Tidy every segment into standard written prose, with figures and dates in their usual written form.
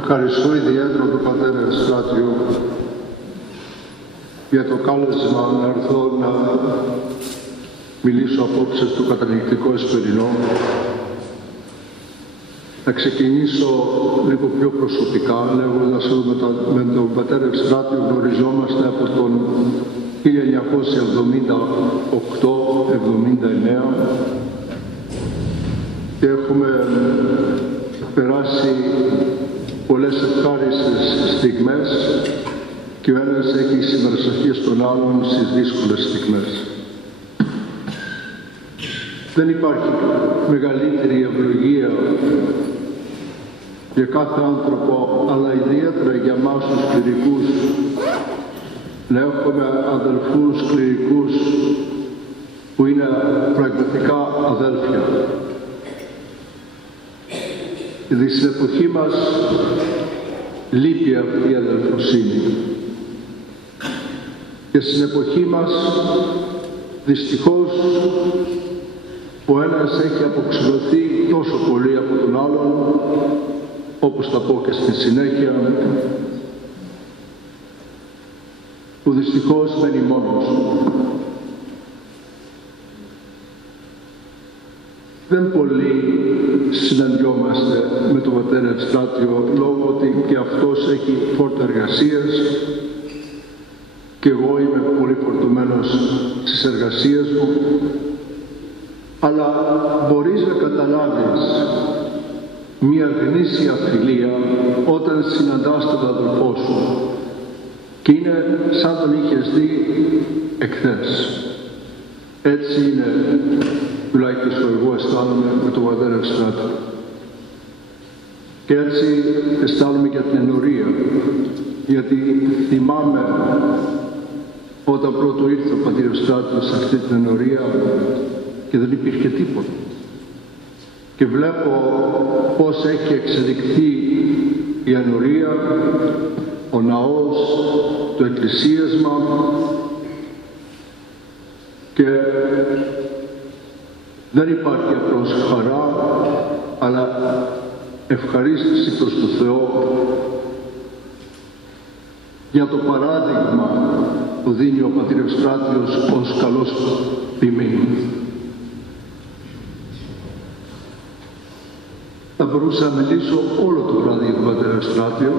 Ευχαριστώ ιδιαίτερα τον πατέρα Ευστράτιο για το κάλεσμα να έρθω να μιλήσω απόψε στο καταληκτικό εσπερινό. Θα ξεκινήσω λίγο πιο προσωπικά, λέγοντας ότι με τον πατέρα Ευστράτιο γνωριζόμαστε από τον 1978-79 και έχουμε περάσει πολλές ευχάριστες στιγμές και ο ένας έχει συμμετασχεί στον άλλον στις δύσκολες στιγμές. Δεν υπάρχει μεγαλύτερη ευλογία για κάθε άνθρωπο, αλλά ιδιαίτερα για εμάς τους κληρικούς, να έχουμε αδελφούς κληρικούς που είναι πραγματικά αδέλφια. Γιατί στην εποχή μας λείπει αυτή η αδελφοσύνη. Και στην εποχή μας δυστυχώς ο ένας έχει αποξηλωθεί τόσο πολύ από τον άλλον, όπως θα πω και στη συνέχεια, που δυστυχώς μένει μόνος. Δεν πολύ συναντιόμαστε με τον πατέρα Ευστράτιο, λόγω ότι και αυτός έχει φόρτο εργασίας και εγώ είμαι πολύ φορτωμένος στις εργασίες μου, αλλά μπορείς να καταλάβεις μια γνήσια φιλία όταν συναντάς τον αδελφό σου και είναι σαν τον είχες δει εχθές. Έτσι είναι, τουλάχιστον εγώ αισθάνομαι με τον πατέρα Ευστράτιο. Και έτσι αισθάνομαι για την ενορία, γιατί θυμάμαι όταν πρώτο ήρθε ο πατήρ Ευστράτιος σε αυτή την ενορία και δεν υπήρχε τίποτα. Και βλέπω πώς έχει εξελιχθεί η ενορία, ο ναός, το εκκλησίασμα, και δεν υπάρχει απλώς χαρά, αλλά ευχαρίστηση προς τον Θεό για το παράδειγμα που δίνει ο πατήρ Ευστράτιος ως καλός ποιμήν. Θα μπορούσα να μιλήσω όλο το βράδυ για τον πατέρα Ευστράτιο,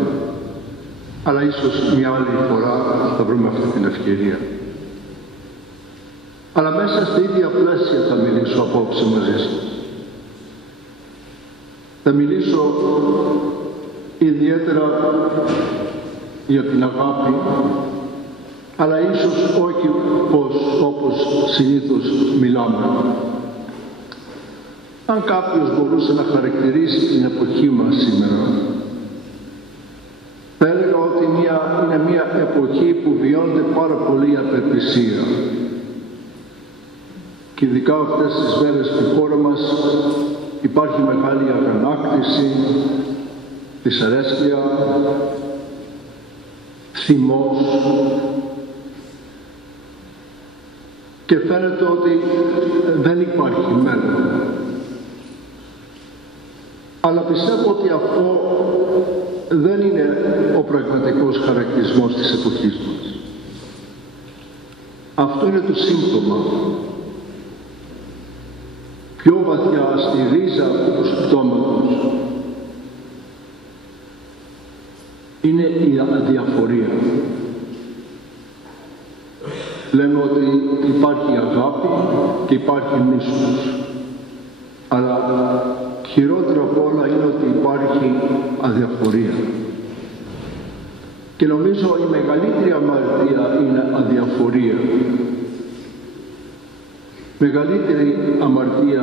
αλλά ίσως μια άλλη φορά θα βρούμε αυτή την ευκαιρία. Αλλά μέσα στα ίδια πλαίσια θα μιλήσω απόψε μαζί σας. Θα μιλήσω ιδιαίτερα για την αγάπη, αλλά ίσως όχι όπως συνήθως μιλάμε. Αν κάποιος μπορούσε να χαρακτηρίσει την εποχή μας σήμερα, θα έλεγα ότι είναι μια εποχή που βιώνεται πάρα πολύ απελπισία. Και ειδικά αυτές τις μέρες στη χώρα μας υπάρχει μεγάλη αγανάκτηση, δυσαρέσκεια, θυμός, και φαίνεται ότι δεν υπάρχει μέλλον. Αλλά πιστεύω ότι αυτό δεν είναι ο πραγματικός χαρακτηρισμός της εποχής μας. Αυτό είναι το σύμπτωμα. Πιο βαθιά στη ρίζα αυτού του συμπτώματος είναι η αδιαφορία. Λέμε ότι υπάρχει αγάπη και υπάρχει μίσος, αλλά χειρότερο απ' όλα είναι ότι υπάρχει αδιαφορία. Και νομίζω η μεγαλύτερη αμαρτία είναι αδιαφορία. Μεγαλύτερη αμαρτία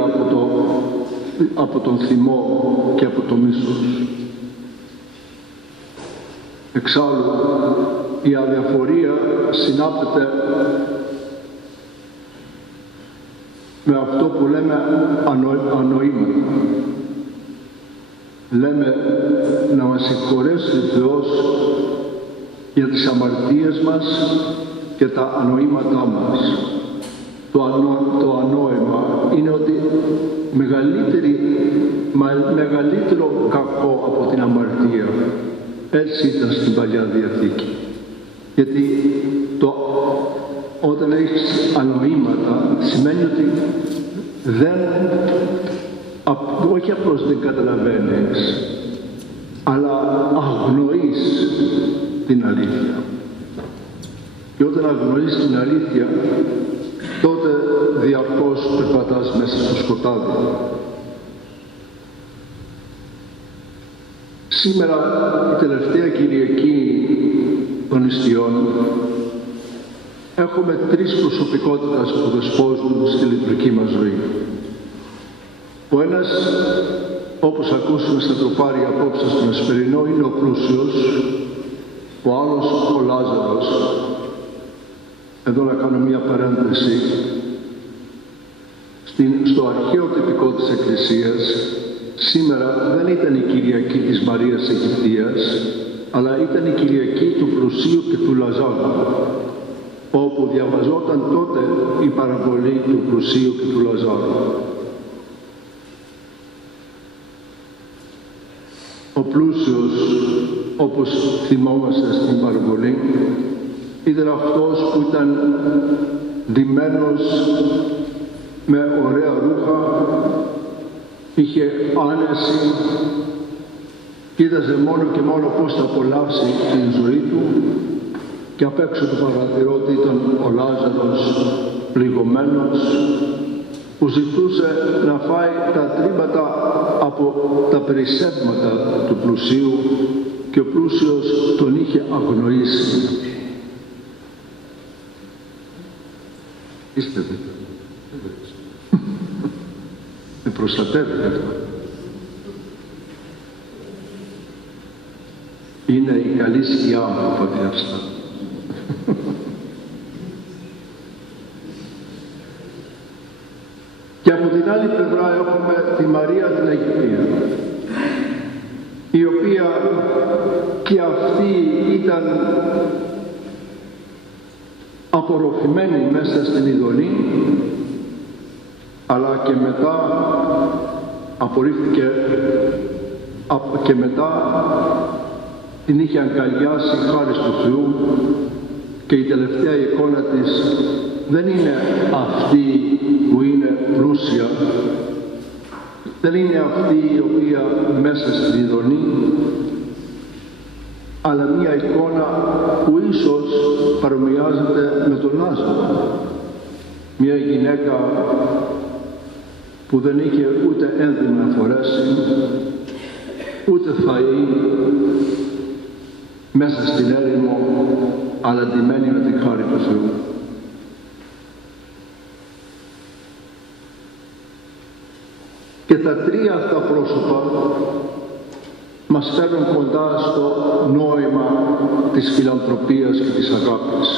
από τον θυμό και από το μίσος. Εξάλλου, η αδιαφορία συνάπτεται με αυτό που λέμε ανοήματα. Λέμε να μας συγχωρέσει ο Θεός για τις αμαρτίες μας και τα ανοήματά μας. Το ανόημα είναι ότι μεγαλύτερο κακό από την αμαρτία. Έτσι ήταν στην Παλιά Διαθήκη. Γιατί όταν έχεις ανοήματα σημαίνει ότι όχι απλώς δεν καταλαβαίνεις, αλλά αγνοείς την αλήθεια. Και όταν αγνοείς την αλήθεια, τότε διαρκώς περπατάς μέσα στο σκοτάδι. Σήμερα, η τελευταία Κυριακή των Ιστιών, έχουμε τρεις προσωπικότητες που δεσπόζουν στη λειτουργική μας ζωή. Ο ένας, όπως ακούσαμε στα τροπάρια απόψε στον Εσπερινό, είναι ο πλούσιος, ο άλλος ο Λάζαρος. Εδώ να κάνω μία παρένθεση. Στο αρχαίο τυπικό της Εκκλησίας, σήμερα δεν ήταν η Κυριακή της Μαρίας Αιγυπτίας, αλλά ήταν η Κυριακή του πλουσίου και του Λαζάρου, όπου διαβαζόταν τότε η παραβολή του πλουσίου και του Λαζάρου. Ο πλούσιος, όπως θυμόμαστε στην παραβολή, ήταν αυτός που ήταν ντυμένος με ωραία ρούχα, είχε άνεση, κοίταζε μόνο και μόνο πώς θα απολαύσει την ζωή του, και απ' έξω του παρατηρώ ότι ήταν ο Λάζαρος πληγωμένος, που ζητούσε να φάει τα τρίματα από τα περισσεύματα του πλουσίου, και ο πλούσιος τον είχε αγνοήσει. Είστε δείτε. Με προστατεύει αυτό. Είναι η καλή σκιά μου, Πατριαρστά. Και από την άλλη πλευρά έχουμε τη Μαρία την Αιγυπτία, η οποία και αυτή ήταν απορροφημένη μέσα στην ειδονή, αλλά και μετά απορρίφθηκε και μετά την είχε αγκαλιάσει χάρη του Θεού, και η τελευταία εικόνα της δεν είναι αυτή που είναι πλούσια, δεν είναι αυτή η οποία μέσα στην ειδονή, αλλά μία εικόνα που ίσως παρομοιάζεται με τον Λάζαρο. Μία γυναίκα που δεν είχε ούτε ένδυμα να φορέσει, ούτε φαΐ, μέσα στην έρημο, αλλά ντυμένη με την χάρη του Θεού. Και τα τρία αυτά πρόσωπα μας φέρνουν κοντά στο νόημα της φιλανθρωπίας και της αγάπης.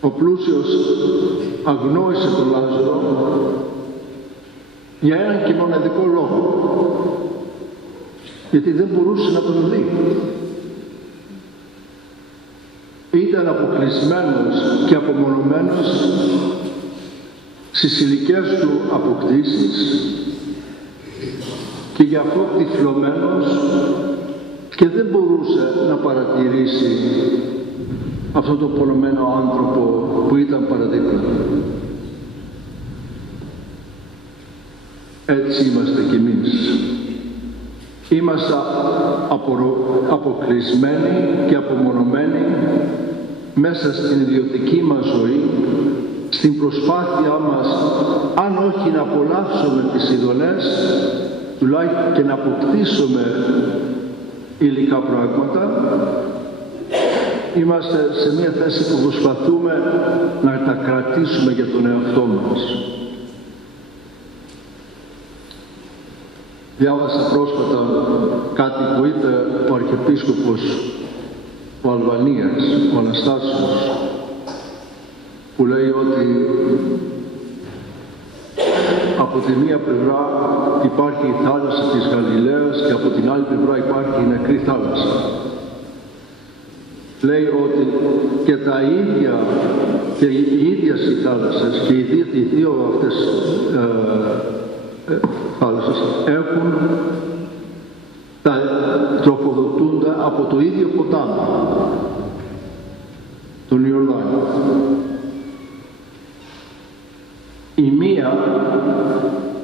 Ο πλούσιος αγνόησε τον Λάζαρο για έναν και μοναδικό λόγο, γιατί δεν μπορούσε να τον δει. Ήταν αποκλεισμένος και απομονωμένος στις ηλικές του αποκτήσεις, και γι' αυτό τυφλωμένος, και δεν μπορούσε να παρατηρήσει αυτόν τον πονωμένο άνθρωπο που ήταν παραδίπλα. Έτσι είμαστε κι εμείς. Είμαστε αποκλεισμένοι και απομονωμένοι μέσα στην ιδιωτική μας ζωή, στην προσπάθειά μας, αν όχι να απολαύσουμε τις ειδονές, τουλάχιστον και να αποκτήσουμε υλικά πράγματα. Είμαστε σε μια θέση που προσπαθούμε να τα κρατήσουμε για τον εαυτό μας. Διάβασα πρόσφατα κάτι που είπε ο Αρχιεπίσκοπος ο Αλβανίας, ο Αναστάσιος, που λέει ότι από τη μία πλευρά υπάρχει η θάλασσα της Γαλιλαίας και από την άλλη πλευρά υπάρχει η νεκρή θάλασσα. λέει ότι και τα ίδια και οι ίδιες οι θάλασσες και οι δύο αυτές θάλασσες έχουν τροφοδοτούνται από το ίδιο ποτάμι, τον Ιορδάνη. Η μία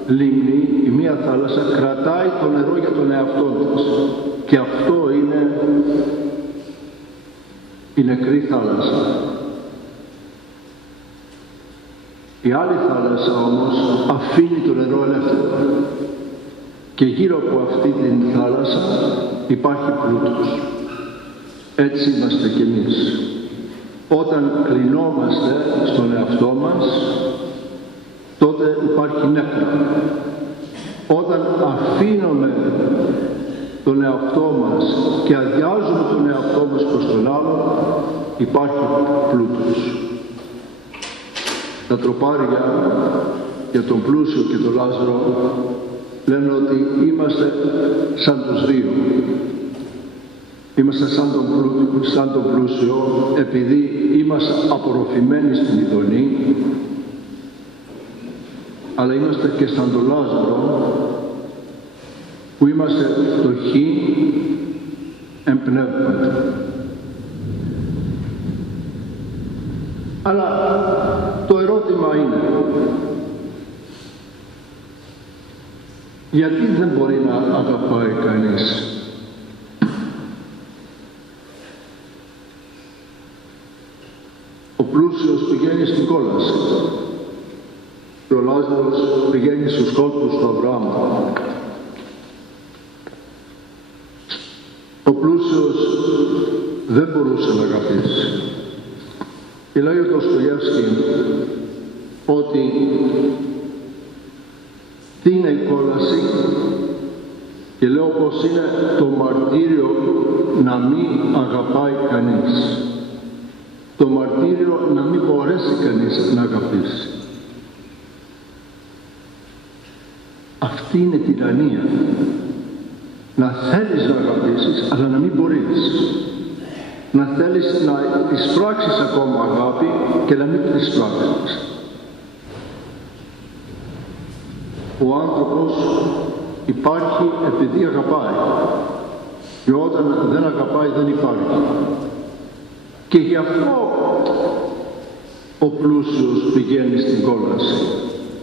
λίμνη, η μία θάλασσα κρατάει το νερό για τον εαυτό της και αυτό είναι η νεκρή θάλασσα. Η άλλη θάλασσα όμως αφήνει το νερό ελεύθερο και γύρω από αυτή την θάλασσα υπάρχει πλούτος. Έτσι είμαστε κι εμείς. Όταν κλεινόμαστε στον εαυτό μας, τότε υπάρχει νέκρο. Όταν αφήνουμε τον εαυτό μας και αδειάζουμε τον εαυτό μας προς τον άλλο, υπάρχει πλούτος. Τα τροπάρια για τον πλούσιο και τον Λάζαρο λένε ότι είμαστε σαν τους δύο. Είμαστε σαν τον πλούσιο επειδή είμαστε απορροφημένοι στην ειδονή, αλλά είμαστε και σαν τον Λάζαρο που είμαστε φτωχοί εν πνεύματι. Αλλά το ερώτημα είναι, γιατί δεν μπορεί να αγαπάει κανείς? Ο πλούσιος πηγαίνει στην κόλαση και ο Λάζαρος πηγαίνει στους κόλπους του Αβραάμ. Ο πλούσιος δεν μπορούσε να αγαπήσει. Και λέει ο Δοστογεύσκη ότι τι είναι η κόλαση, και λέω πως είναι το μαρτύριο να μην αγαπάει κανείς. Το μαρτύριο να μην μπορέσει κανείς να αγαπήσει. Αυτή είναι τυραννία. Να θέλεις να αγαπήσεις, αλλά να μην μπορείς. Να θέλεις να εισπράξεις ακόμα αγάπη και να μην την εισπράξεις. Ο άνθρωπος υπάρχει επειδή αγαπάει. Και όταν δεν αγαπάει δεν υπάρχει. Και γι' αυτό ο πλούσιος πηγαίνει στην κόλαση.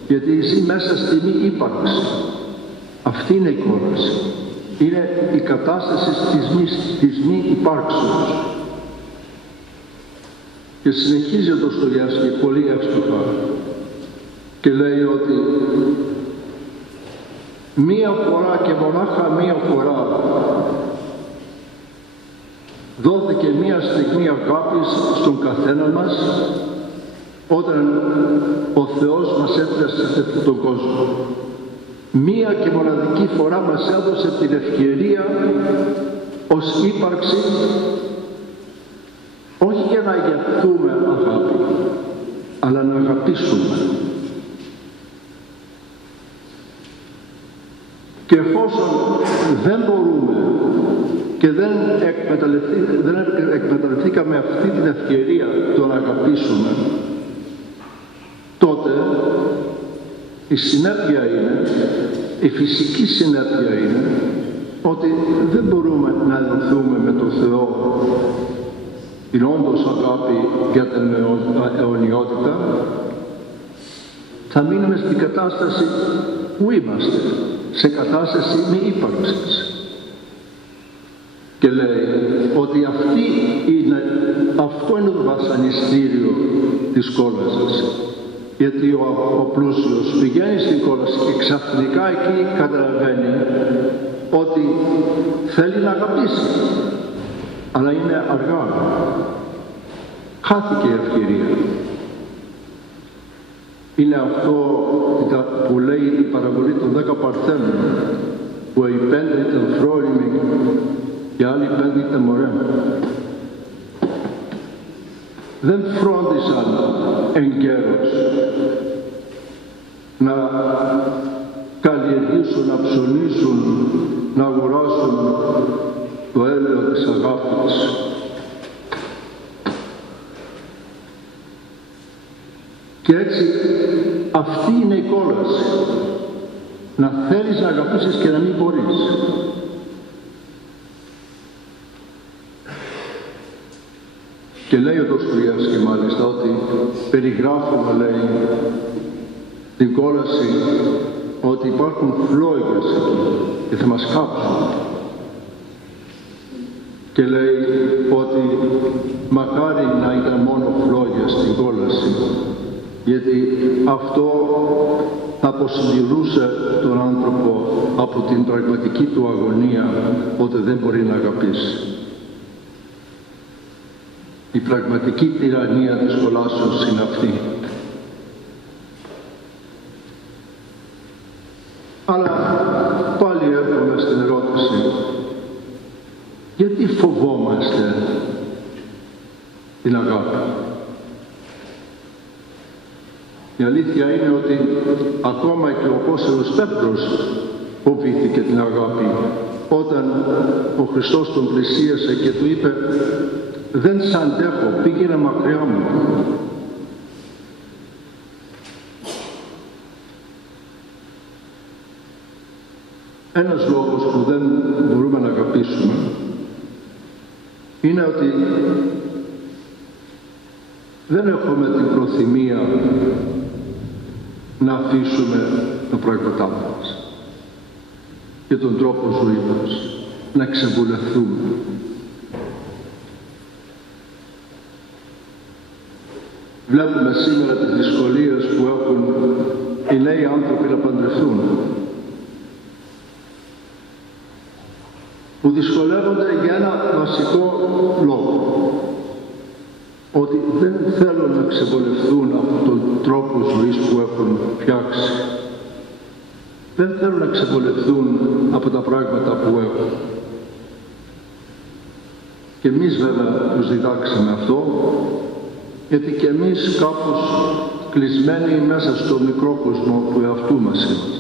Γιατί ζει μέσα στη μη ύπαρξη. Αυτή είναι η κόλαση. Είναι η κατάσταση της μη υπάρξεως. Και συνεχίζει ο Δοστογεύσκη πολύ εύστοχα και λέει ότι μία φορά και μονάχα μία φορά δόθηκε μία στιγμή αγάπης στον καθένα μας όταν ο Θεός μας έφτασε σε αυτόν τον κόσμο. Μία και μοναδική φορά μας έδωσε την ευκαιρία ως ύπαρξη, όχι για να γευτούμε αγάπη, αλλά να αγαπήσουμε. Και εφόσον δεν μπορούμε και δεν εκμεταλλευτήκαμε αυτή την ευκαιρία το να αγαπήσουμε, τότε η συνέπεια είναι, η φυσική συνέπεια είναι ότι δεν μπορούμε να ενωθούμε με τον Θεό, την όντως αγάπη για την αιωνιότητα. Θα μείνουμε στην κατάσταση που είμαστε, σε κατάσταση μη ύπαρξης. Και λέει ότι αυτό είναι το βασανιστήριο της κόλασης. Γιατί ο πλούσιος πηγαίνει στην κόλαση και ξαφνικά εκεί καταλαβαίνει ότι θέλει να αγαπήσει, αλλά είναι αργά. Χάθηκε η ευκαιρία. Είναι αυτό που λέει η παραβολή των 10 Παρθένων, που οι 5 ήταν φρόνιμοι και άλλοι 5 ήταν μωρέ. Δεν φρόντισαν εγκαίρως να καλλιεργήσουν, να ψωνίσουν, να αγοράσουν το έλαιο της αγάπης. Και έτσι αυτή είναι η κόλαση. Να θέλεις να αγαπήσεις και να μην μπορείς. Και λέει ο Δοστογεύσκη μάλιστα ότι περιγράφουμε, λέει, την κόλαση, ότι υπάρχουν φλόγες εκεί και θα μας κάψουν. Και λέει ότι μακάρι να ήταν μόνο φλόγες στην κόλαση, γιατί αυτό θα αποσυντηρούσε τον άνθρωπο από την πραγματική του αγωνία, ότι δεν μπορεί να αγαπήσει. Η πραγματική τυραννία της κολάσεως είναι αυτή. Αλλά πάλι έρχομαι στην ερώτηση, γιατί φοβόμαστε την αγάπη? Η αλήθεια είναι ότι ακόμα και ο Απόστολος Πέτρος φοβήθηκε την αγάπη, όταν ο Χριστός τον πλησίασε και του είπε «Δεν σ' αντέχω, πήγαινε μακριά μου». Ένας λόγος που δεν μπορούμε να αγαπήσουμε είναι ότι δεν έχουμε την προθυμία να αφήσουμε τα πράγματά μας και τον τρόπο ζωής μας, να ξεβουλευτούμε. Βλέπουμε σήμερα τις δυσκολίες που έχουν οι νέοι άνθρωποι να παντρευτούν, που δυσκολεύονται για ένα βασικό λόγο, ότι δεν θέλουν να ξεβολευτούν από τον τρόπο ζωής που έχουν φτιάξει. Δεν θέλουν να ξεβολευτούν από τα πράγματα που έχουν. Και εμείς βέβαια τους διδάξαμε αυτό, γιατί και εμείς κάπως κλεισμένοι μέσα στο μικρό κόσμο του εαυτού μας είμαστε.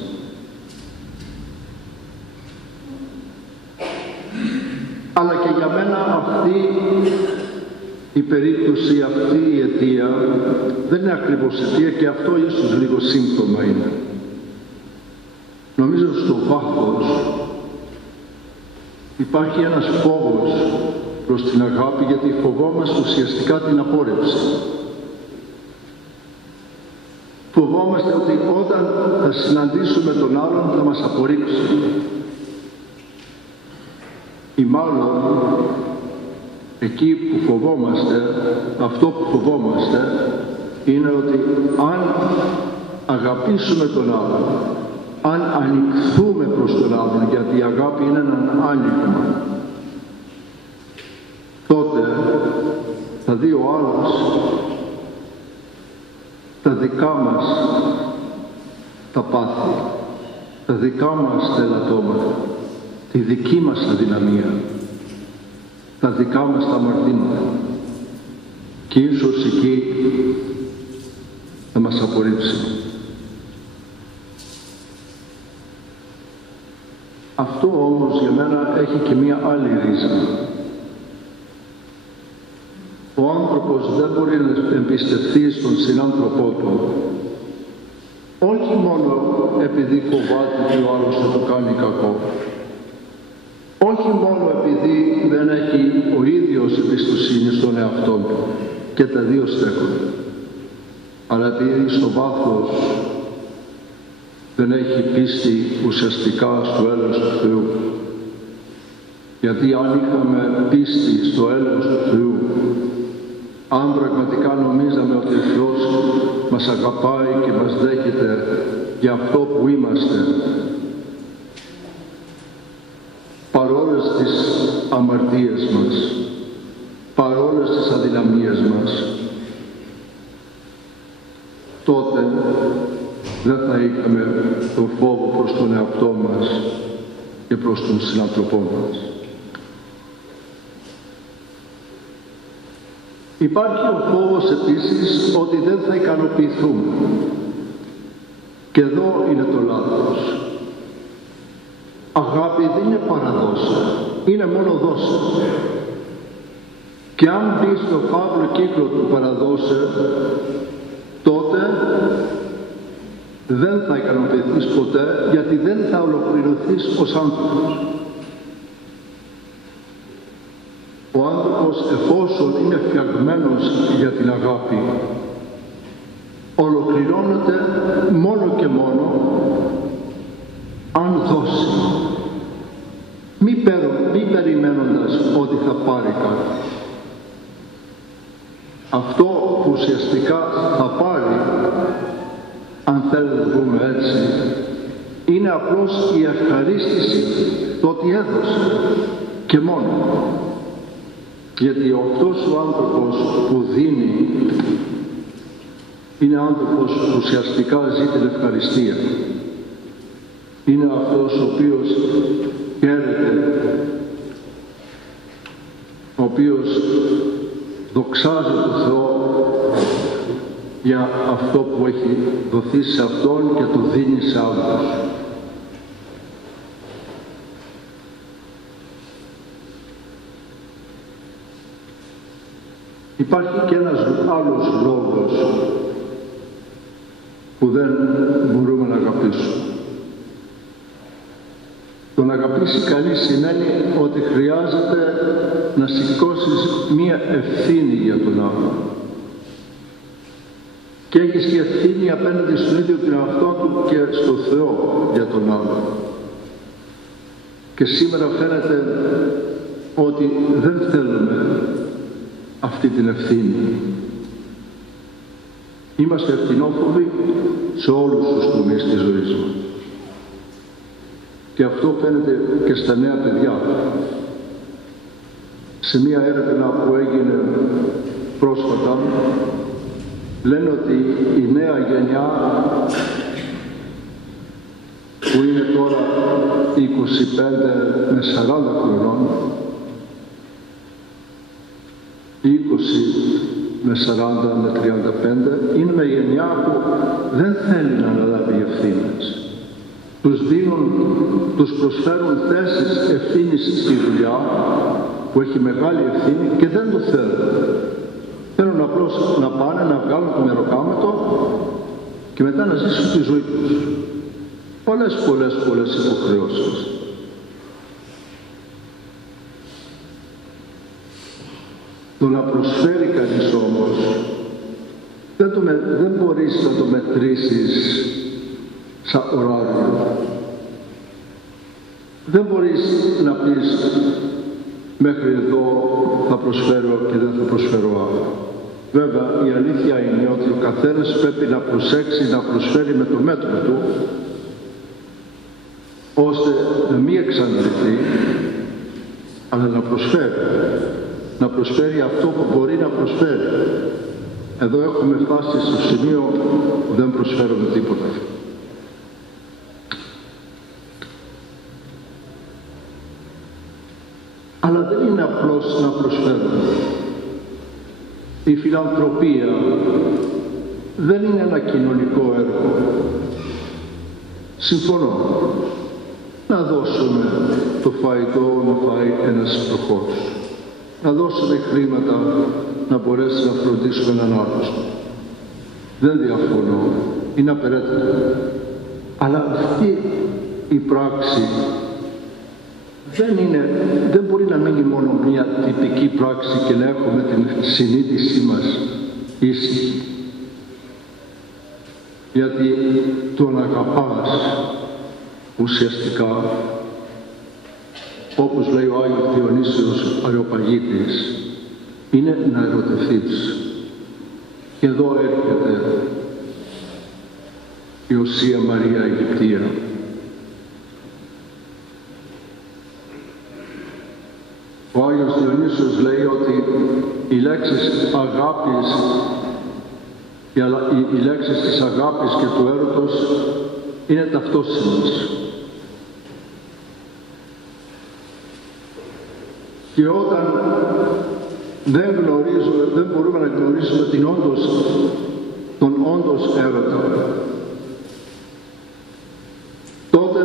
Αλλά και για μένα αυτή η περίπτωση, αυτή η αιτία δεν είναι ακριβώς αιτία, και αυτό ίσως λίγο σύμπτωμα είναι. Νομίζω στο βάθος υπάρχει ένας φόβος προς την αγάπη, γιατί φοβόμαστε ουσιαστικά την απόρρευση. Φοβόμαστε ότι όταν θα συναντήσουμε τον άλλον θα μας απορρίψει. Ή μάλλον εκεί που φοβόμαστε, αυτό που φοβόμαστε είναι ότι αν αγαπήσουμε τον άλλον, αν ανοιχθούμε προς τον άλλον, γιατί η αγάπη είναι ένα άνοιγμα, τότε θα δει ο άλλος τα δικά μας τα πάθη, τα δικά μας τα ελαττώματα, τη δική μας αδυναμία, τα δικά μας τα αμαρτήματα, και ίσως εκεί θα μας απορρίψει. Αυτό όμως για μένα έχει και μία άλλη ρίζα. Ο άνθρωπος δεν μπορεί να εμπιστευτεί στον συνάνθρωπό του, όχι μόνο επειδή φοβάται ότι ο άλλος θα του κάνει κακό, όχι μόνο επειδή δεν έχει ο ίδιος εμπιστοσύνη στον εαυτό του, και τα δύο στέκονται, αλλά επειδή στο βάθος δεν έχει πίστη ουσιαστικά στο έλεος του Θεού. Γιατί αν είχαμε πίστη στο έλεος του Θεού, αν πραγματικά νομίζαμε ότι ο Θεός μας αγαπάει και μας δέχεται για αυτό που είμαστε, παρόλες τις αμαρτίες μας, παρόλες τις αδυναμίες μας, τότε δεν θα είχαμε τον φόβο προς τον εαυτό μας και προς τον συνανθρωπό μας. Υπάρχει ο φόβος επίσης ότι δεν θα ικανοποιηθούμε. Και εδώ είναι το λάθος. Αγάπη δεν είναι παραδόση, είναι μόνο δώσε. Και αν μπει στο φαύλο κύκλο του παραδώσε, τότε δεν θα ικανοποιηθείς ποτέ, γιατί δεν θα ολοκληρωθείς ως άνθρωπος. Ο άνθρωπος, εφόσον είναι φτιαγμένος για την αγάπη, ολοκληρώνεται μόνο και μόνο αν δώσει. Μη περιμένοντας ότι θα πάρει κάτι. Αυτό που ουσιαστικά θα πάρει, αν θέλετε να το πούμε έτσι, είναι απλώς η ευχαρίστηση το ότι έδωσε και μόνο. Γιατί αυτός ο άνθρωπος που δίνει είναι άνθρωπος που ουσιαστικά ζει την ευχαριστία. Είναι αυτός ο οποίος χαίρεται, ο οποίος δοξάζει τον Θεό για αυτό που έχει δοθεί σε Αυτόν και το δίνει σε άλλους. Υπάρχει και ένας άλλος λόγος που δεν μπορούμε να αγαπήσουμε. Το να αγαπήσει κανείς σημαίνει ότι χρειάζεται να σηκώσεις μία ευθύνη για τον άλλο. Και έχεις και ευθύνη απέναντι στον ίδιο τον εαυτό του και στο Θεό για τον άλλο. Και σήμερα φαίνεται ότι δεν θέλουμε αυτή την ευθύνη. Είμαστε ευθυνόφοβοι σε όλους τους τομείς της ζωής μας. Και αυτό φαίνεται και στα νέα παιδιά. Σε μία έρευνα που έγινε πρόσφατα, λένε ότι η νέα γενιά που είναι τώρα 25 με 40 χρονών, 20 με 40 με 35, είναι μια γενιά που δεν θέλει να αναλάβει ευθύνες. Τους προσφέρουν θέσεις ευθύνης στη δουλειά που έχει μεγάλη ευθύνη και δεν το θέλουν. Θέλουν απλώς να πάνε να βγάλουν το μεροκάματο και μετά να ζήσουν τη ζωή τους. Πολλές υποχρεώσεις. Το να προσφέρει κανείς όμως δεν μπορείς να το μετρήσεις σαν ωράριο. Δεν μπορείς να πεις μέχρι εδώ θα προσφέρω και δεν θα προσφέρω άλλο. Βέβαια η αλήθεια είναι ότι ο καθένας πρέπει να προσέξει να προσφέρει με το μέτρο του, ώστε να μην εξαντληθεί, αλλά να προσφέρει. Να προσφέρει αυτό που μπορεί να προσφέρει. Εδώ έχουμε φτάσει στο σημείο που δεν προσφέρουμε τίποτα. Αλλά δεν είναι απλώς να προσφέρουμε. Η φιλανθρωπία δεν είναι ένα κοινωνικό έργο. Συμφωνώ. Να δώσουμε το φαγητό να φάει ένας φτωχός. Να δώσουμε χρήματα να μπορέσει να φροντίσουμε έναν άρρωστο. Δεν διαφωνώ. Είναι απαραίτητο. Αλλά αυτή η πράξη δεν μπορεί να μείνει μόνο μια τυπική πράξη και να έχουμε την συνείδησή μας ήσυχη. Γιατί το να αγαπάς ουσιαστικά, όπως λέει ο Άγιος Διονύσιος Αριοπαγίτης, είναι να ερωτευθείς. Και εδώ έρχεται η Οσία Μαρία Αιγυπτία. Ο Άγιος Διονύσιος λέει ότι οι λέξεις αγάπης, οι λέξεις της αγάπης και του έρωτος είναι ταυτόσιμες. Και όταν δεν μπορούμε να γνωρίσουμε τον όντως έρωτα, τότε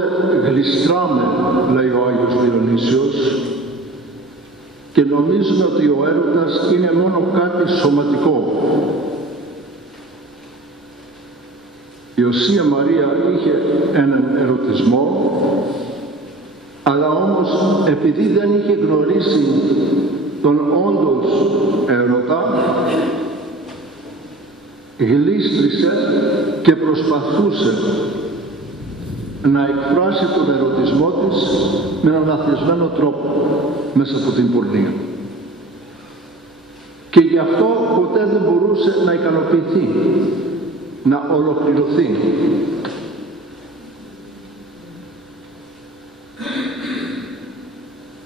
γλιστράμε, λέει ο Άγιος Διονύσιος, και νομίζουμε ότι ο έρωτας είναι μόνο κάτι σωματικό. Η Οσία Μαρία είχε έναν ερωτισμό, αλλά όμως επειδή δεν είχε γνωρίσει τον όντως έρωτα, γλίστρισε και προσπαθούσε να εκφράσει τον ερωτισμό της με έναν λαθασμένο τρόπο μέσα από την πορνεία. Και γι' αυτό ποτέ δεν μπορούσε να ικανοποιηθεί, να ολοκληρωθεί.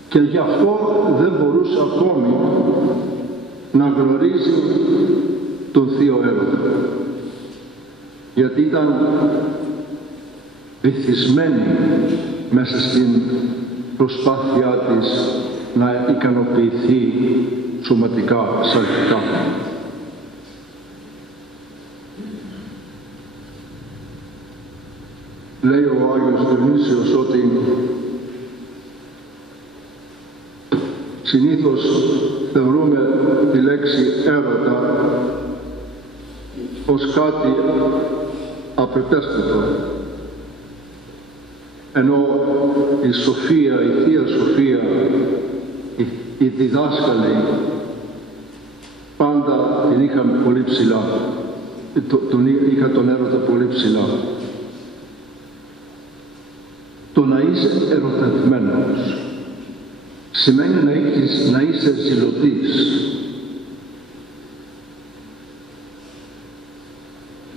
Και γι' αυτό δεν μπορούσε ακόμη να γνωρίζει τον Θείο Έρωτα. Γιατί ήταν βυθισμένη μέσα στην προσπάθειά της να ικανοποιηθεί σωματικά, σαρκικά. Λέει ο Άγιος Διονύσιος ότι συνήθως θεωρούμε τη λέξη έρωτα ως κάτι απρεπέστατο, ενώ η σοφία, η Θεία Σοφία, οι διδάσκαλοι πάντα την είχαν πολύ ψηλά, είχαν τον έρωτα πολύ ψηλά. Το να είσαι ερωτευμένος σημαίνει να είσαι ζηλωτής,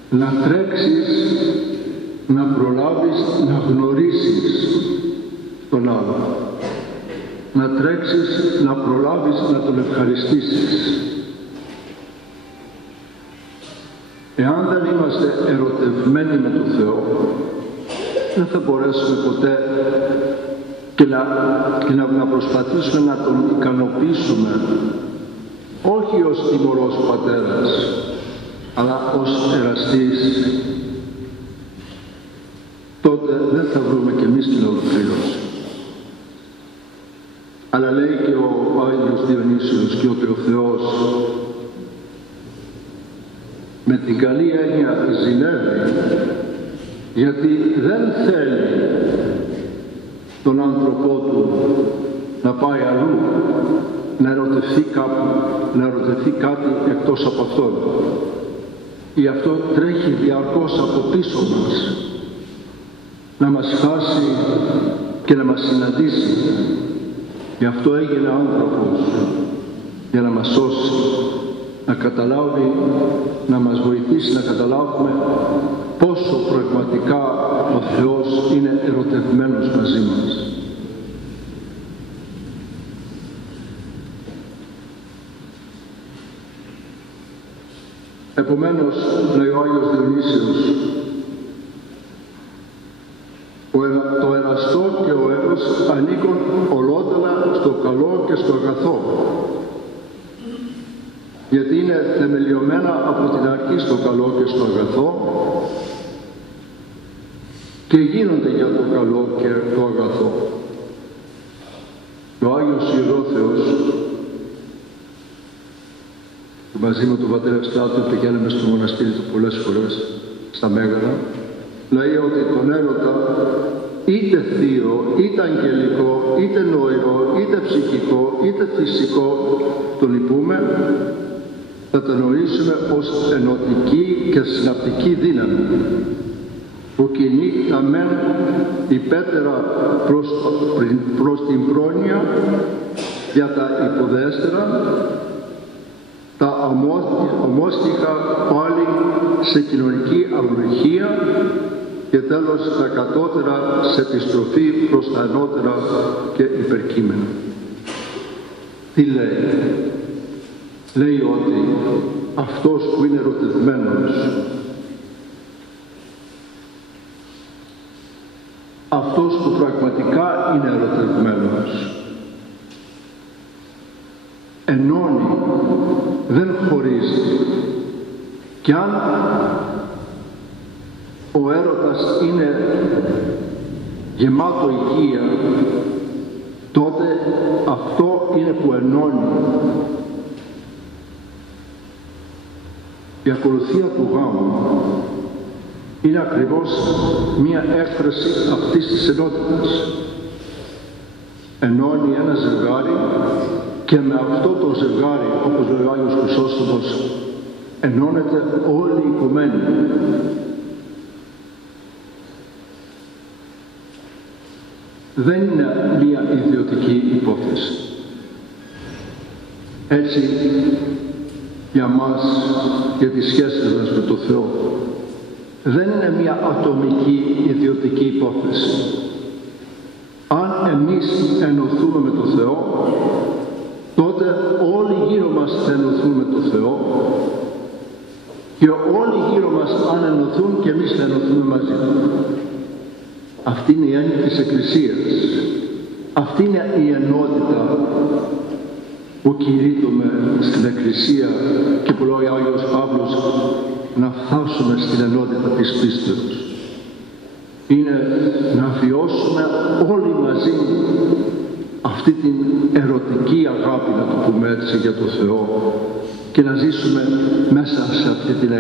να τρέξεις, να προλάβεις, να γνωρίσεις τον άλλο, να τρέξεις, να προλάβεις, να τον ευχαριστήσεις. Εάν δεν είμαστε ερωτευμένοι με τον Θεό, δεν θα μπορέσουμε ποτέ και να προσπαθήσουμε να τον ικανοποιήσουμε, όχι ως τιμωρός πατέρας, αλλά ως εραστής. Τότε δεν θα βρούμε κι εμείς την ολοκλήρωση. Αλλά λέει και ο Άγιος Διονύσιος και ότι ο Θεός με την καλή έννοια ζηλεύει, γιατί δεν θέλει τον άνθρωπό του να πάει αλλού, να ερωτευτεί κάπου, να ερωτευτεί κάτι εκτός από αυτόν. Ή αυτό τρέχει διαρκώς από πίσω μας, να μας χάσει και να μας συναντήσει. Γι' αυτό έγινε άνθρωπος, για να μας σώσει, να καταλάβει, να μας βοηθήσει να καταλάβουμε πόσο πραγματικά ο Θεός είναι ερωτευμένος μαζί μας. Επομένως, λέει ο Άγιος Διονύσιος, το εραστό και ο έρος ανήκουν ολότελα στο καλό και στο αγαθό, γιατί είναι θεμελιωμένα από την αρχή στο καλό και στο αγαθό και γίνονται για το καλό και το αγαθό. Ο Άγιος Ιερόθεος, μαζί με τον πατέρα Ευστράτιο πηγαίναμε στο μοναστήρι του πολλές φορές, στα Μέγαρα, λέει ότι τον έρωτα είτε θείο, είτε αγγελικό, είτε νοηρό, είτε ψυχικό, είτε φυσικό, το λυπούμε, θα το νοήσουμε ως ενωτική και συναπτική δύναμη, που κινεί τα μεν υπέτερα προς την πρόνοια για τα υποδέστερα, τα ομόστιχα πάλι σε κοινωνική αυλουργία και τέλος τα κατώτερα σε επιστροφή προς τα ανώτερα και υπερκείμενα. Τι λέει? Λέει ότι αυτός που είναι ερωτευμένος, αυτός που πραγματικά είναι ερωτευμένος, ενώνει, δεν χωρίζει. Και αν ο έρωτας είναι γεμάτο οικία, τότε αυτό είναι που ενώνει. Η ακολουθία του γάμου είναι ακριβώς μία έκφραση αυτής της ενότητας. Ενώνει ένα ζευγάρι και με αυτό το ζευγάρι, όπως λέει ο Άγιος Χρυσόστομος, ενώνεται όλη η οικουμένη. Δεν είναι μία ιδιωτική υπόθεση. Έτσι, για μας, για τις σχέσεις μας με τον Θεό, δεν είναι μία ατομική ιδιωτική υπόθεση. Αν εμείς ενωθούμε με τον Θεό, τότε όλοι γύρω μας θα ενωθούν με τον Θεό και όλοι γύρω μας αν ενωθούν και εμείς θα ενωθούμε μαζί. Αυτή είναι η έννοια της Εκκλησίας. Αυτή είναι η ενότητα που κηρύττουμε στην Εκκλησία και που λέει ο Άγιος Παύλος, να φτάσουμε στην ενότητα της πίστεως. Είναι να βιώσουμε όλοι μαζί αυτή την ερωτική αγάπη, να το πούμε έτσι, για τον Θεό και να ζήσουμε μέσα σε αυτή την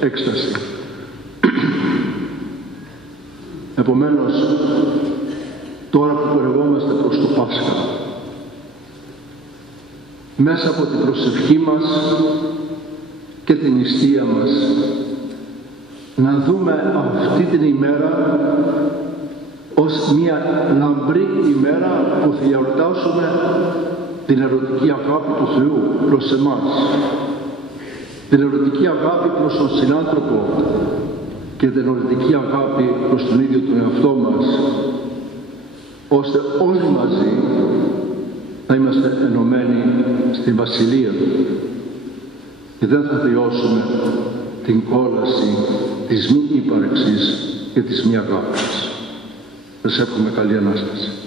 έκσταση. Επομένως, τώρα που πορευόμαστε προς το Πάσχα, μέσα από την προσευχή μας και την νηστεία μας, να δούμε αυτή την ημέρα ως μια λαμπρή ημέρα που θα γιορτάσουμε την ερωτική αγάπη του Θεού προς εμάς, την ερωτική αγάπη προς τον συνάνθρωπο και την ερωτική αγάπη προς τον ίδιο τον εαυτό μας, ώστε όλοι μαζί θα είμαστε ενωμένοι στην Βασιλεία του και δεν θα βιώσουμε την κόλαση της μη ύπαρξης και της μη αγάπης. Σας εύχομαι καλή Ανάσταση.